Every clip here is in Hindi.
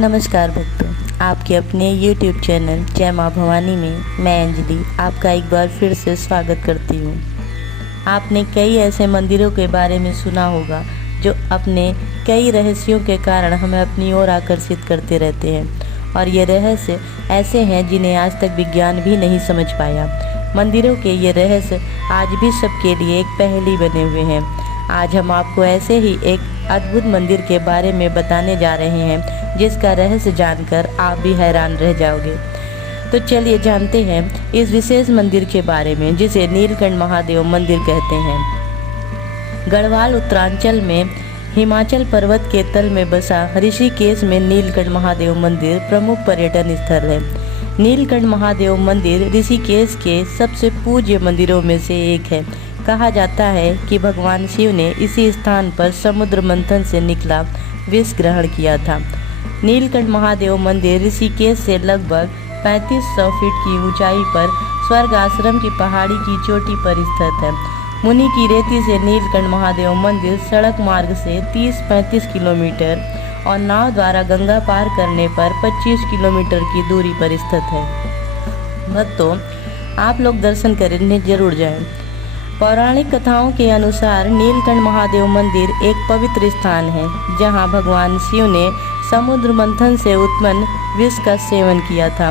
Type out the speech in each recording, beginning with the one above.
नमस्कार भक्तों, आपके अपने YouTube चैनल जय माँ भवानी में मैं अंजलि आपका एक बार फिर से स्वागत करती हूँ। आपने कई ऐसे मंदिरों के बारे में सुना होगा जो अपने कई रहस्यों के कारण हमें अपनी ओर आकर्षित करते रहते हैं और ये रहस्य ऐसे हैं जिन्हें आज तक विज्ञान भी नहीं समझ पाया। मंदिरों के ये रहस्य आज भी सबके लिए एक पहेली बने हुए हैं। आज हम आपको ऐसे ही एक अद्भुत मंदिर के बारे में बताने जा रहे हैं जिसका रहस्य जानकर आप भी हैरान रह जाओगे। तो चलिए जानते हैं इस विशेष मंदिर के बारे में जिसे नीलकंठ महादेव मंदिर कहते हैं। गढ़वाल उत्तरांचल में हिमाचल पर्वत के तल में बसा ऋषिकेश में नीलकंठ महादेव मंदिर प्रमुख पर्यटन स्थल है। नीलकंठ महादेव मंदिर ऋषिकेश के सबसे पूज्य मंदिरों में से एक है। कहा जाता है कि भगवान शिव ने इसी स्थान पर समुद्र मंथन से निकला विष ग्रहण किया था। नीलकंठ महादेव मंदिर ऋषिकेश से लगभग 3500 फीट की ऊंचाई पर स्वर्ग आश्रम की पहाड़ी की चोटी पर स्थित है। मुनि की रेती से नीलकंठ महादेव मंदिर सड़क मार्ग से 30-35 किलोमीटर और नाव द्वारा गंगा पार करने पर 25 किलोमीटर की दूरी पर स्थित है। भक्तों, आप लोग दर्शन करने जरूर जाएं। पौराणिक कथाओं के अनुसार नीलकंठ महादेव मंदिर एक पवित्र स्थान है जहां भगवान शिव ने समुद्र मंथन से उत्पन्न विष का सेवन किया था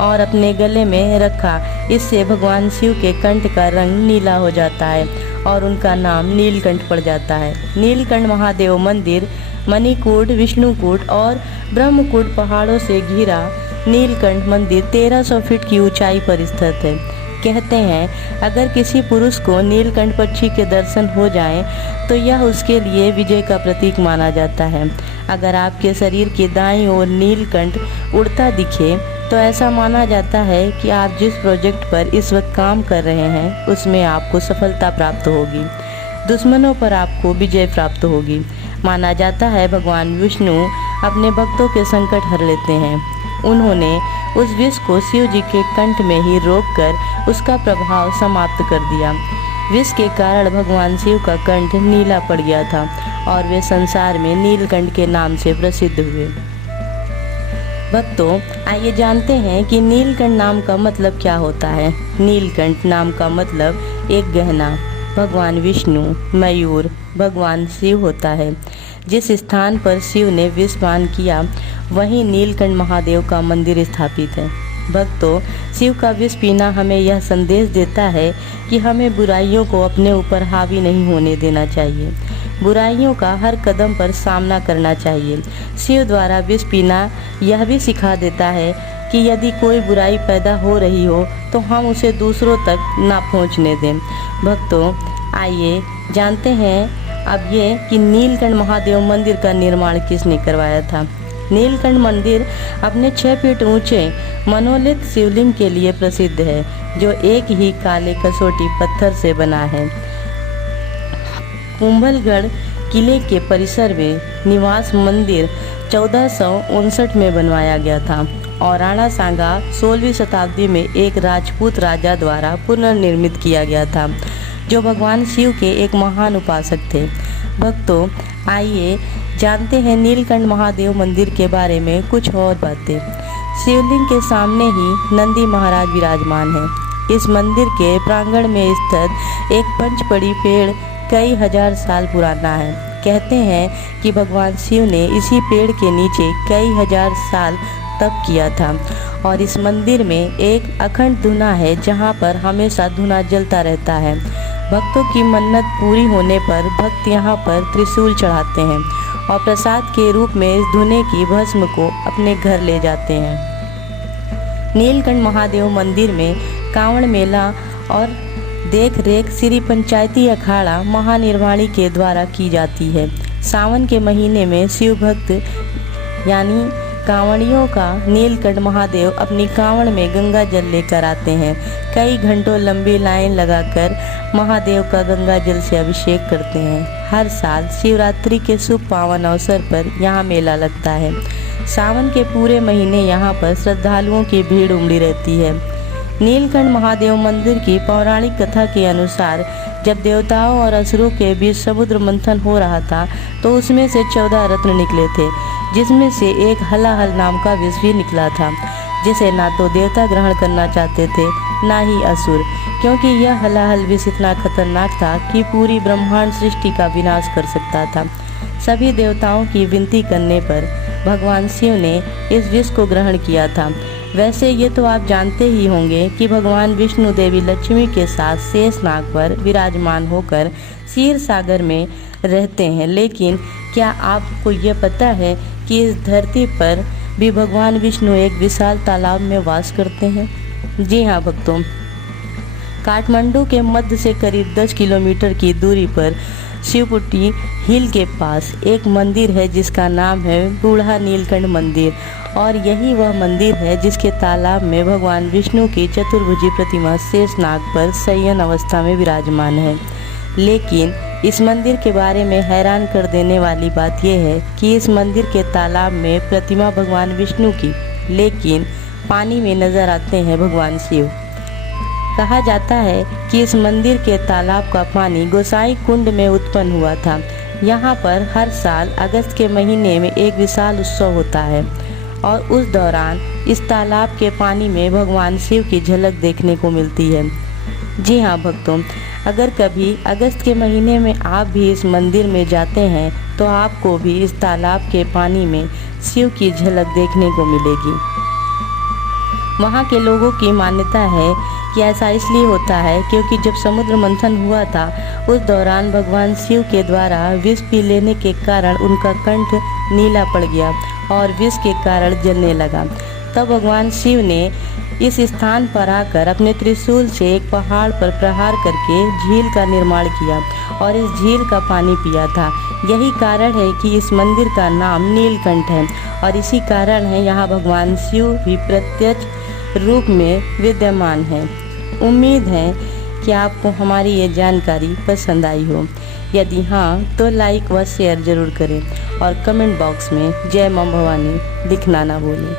और अपने गले में रखा। इससे भगवान शिव के कंठ का रंग नीला हो जाता है और उनका नाम नीलकंठ पड़ जाता है। नीलकंठ महादेव मंदिर मणिकूट, विष्णुकूट और ब्रह्मकूट पहाड़ों से घिरा नीलकंठ मंदिर 1300 फीट की ऊंचाई पर स्थित है। कहते हैं अगर किसी पुरुष को नीलकंठ पक्षी के दर्शन हो जाएं, तो यह उसके लिए विजय का प्रतीक माना जाता है। अगर आपके शरीर के दाईं ओर नीलकंठ उड़ता दिखे तो ऐसा माना जाता है कि आप जिस प्रोजेक्ट पर इस वक्त काम कर रहे हैं उसमें आपको सफलता प्राप्त होगी, दुश्मनों पर आपको विजय प्राप्त होगी। माना जाता है भगवान विष्णु अपने भक्तों के संकट हर लेते हैं। उन्होंने उस विष को शिव जी के कंठ में ही रोककर उसका प्रभाव समाप्त कर दिया। विष के कारण भगवान शिव का कंठ नीला पड़ गया था और वे संसार में नीलकंठ के नाम से प्रसिद्ध हुए। भक्तों, आइए जानते हैं कि नीलकंठ नाम का मतलब क्या होता है। नीलकंठ नाम का मतलब एक गहना भगवान विष्णु, मयूर भगवान शिव होता है। जिस स्थान पर शिव ने विष पान किया वहीं नीलकंठ महादेव का मंदिर स्थापित है। भक्तों, शिव का विष पीना हमें यह संदेश देता है कि हमें बुराइयों को अपने ऊपर हावी नहीं होने देना चाहिए। बुराइयों का हर कदम पर सामना करना चाहिए। शिव द्वारा विष पीना यह भी सिखा देता है कि यदि कोई बुराई पैदा हो रही हो तो हम उसे दूसरों तक ना पहुंचने दें। भक्तों, आइए जानते हैं अब ये कि नीलकंठ महादेव मंदिर का निर्माण किसने करवाया था। नीलकंठ मंदिर अपने 6 फीट ऊंचे मनोलित शिवलिंग के लिए प्रसिद्ध है जो एक ही काले कसौटी पत्थर से बना है। कुंभलगढ़ किले के परिसर में निवास मंदिर 1459 में बनवाया गया था और राणा सांगा 16वीं शताब्दी में एक राजपूत राजा द्वारा पुनर्निर्मित किया गया था जो भगवान शिव के एक महान उपासक थे। भक्तों, आइए जानते हैं नीलकंठ महादेव मंदिर के बारे में कुछ और बातें। शिवलिंग के सामने ही नंदी महाराज विराजमान है। इस मंदिर के प्रांगण में स्थित एक पंचपड़ी पेड़ कई हजार साल पुराना है। कहते हैं कि भगवान शिव ने इसी पेड़ के नीचे कई हजार साल तप किया था और इस मंदिर में एक अखंड धुना है जहां पर हमेशा धुना जलता रहता है। भक्तों की मन्नत पूरी होने पर भक्त यहाँ पर त्रिशूल चढ़ाते हैं और प्रसाद के रूप में इस धुने की भस्म को अपने घर ले जाते हैं। नीलकंठ महादेव मंदिर में कांवड़ मेला और देख रेख श्री पंचायती अखाड़ा महानिर्वाणी के द्वारा की जाती है। सावन के महीने में शिव भक्त यानी कांवड़ियों का नीलकंठ महादेव अपनी कांवड़ में गंगा जल लेकर आते हैं। कई घंटों लंबी लाइन लगाकर महादेव का गंगा जल से अभिषेक करते हैं। हर साल शिवरात्रि के शुभ पावन अवसर पर यहाँ मेला लगता है। सावन के पूरे महीने यहाँ पर श्रद्धालुओं की भीड़ उमड़ी रहती है। नीलकंठ महादेव मंदिर की पौराणिक कथा के अनुसार जब देवताओं और असुरों के बीच समुद्र मंथन हो रहा था तो उसमें से 14 रत्न निकले थे, जिसमें से एक हलाहल नाम का विष भी निकला था, जिसे ना तो देवता ग्रहण करना चाहते थे ना ही असुर, क्योंकि यह हलाहल विष इतना खतरनाक था कि पूरी ब्रह्मांड सृष्टि का विनाश कर सकता था। सभी देवताओं की विनती करने पर भगवान शिव ने इस विष को ग्रहण किया था। वैसे ये तो आप जानते ही होंगे कि भगवान विष्णु देवी लक्ष्मी के साथ शेषनाग पर विराजमान होकर क्षीर सागर में रहते हैं, लेकिन क्या आपको ये पता है कि इस धरती पर भी भगवान विष्णु एक विशाल तालाब में वास करते हैं? जी हाँ भक्तों, काठमांडू के मध्य से करीब 10 किलोमीटर की दूरी पर शिवपुटी हिल के पास एक मंदिर है जिसका नाम है बूढ़ा नीलकंठ मंदिर, और यही वह मंदिर है जिसके तालाब में भगवान विष्णु की चतुर्भुजी प्रतिमा शेषनाग पर शयन अवस्था में विराजमान है। लेकिन इस मंदिर के बारे में हैरान कर देने वाली बात यह है कि इस मंदिर के तालाब में प्रतिमा भगवान विष्णु की, लेकिन पानी में नजर आते हैं भगवान शिव। कहा जाता है कि इस मंदिर के तालाब का पानी गोसाई कुंड में उत्पन्न हुआ था। यहाँ पर हर साल अगस्त के महीने में एक विशाल उत्सव होता है और उस दौरान इस तालाब के पानी में भगवान शिव की झलक देखने को मिलती है। जी हाँ भक्तों, अगर कभी अगस्त के महीने में आप भी इस मंदिर में जाते हैं तो आपको भी इस तालाब के पानी में शिव की झलक देखने को मिलेगी। वहाँ के लोगों की मान्यता है कि ऐसा इसलिए होता है क्योंकि जब समुद्र मंथन हुआ था उस दौरान भगवान शिव के द्वारा विष पी लेने के कारण उनका कंठ नीला पड़ गया और विष के कारण जलने लगा। तब भगवान शिव ने इस स्थान पर आकर अपने त्रिशूल से एक पहाड़ पर प्रहार करके झील का निर्माण किया और इस झील का पानी पिया था। यही कारण है कि इस मंदिर का नाम नीलकंठ है और इसी कारण है यहाँ भगवान शिव भी प्रत्यक्ष रूप में विद्यमान है। उम्मीद है कि आपको हमारी ये जानकारी पसंद आई हो। यदि हाँ तो लाइक व शेयर जरूर करें और कमेंट बॉक्स में जय मां भवानी लिखना ना भूलें।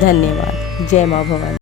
धन्यवाद। जय मां भवानी।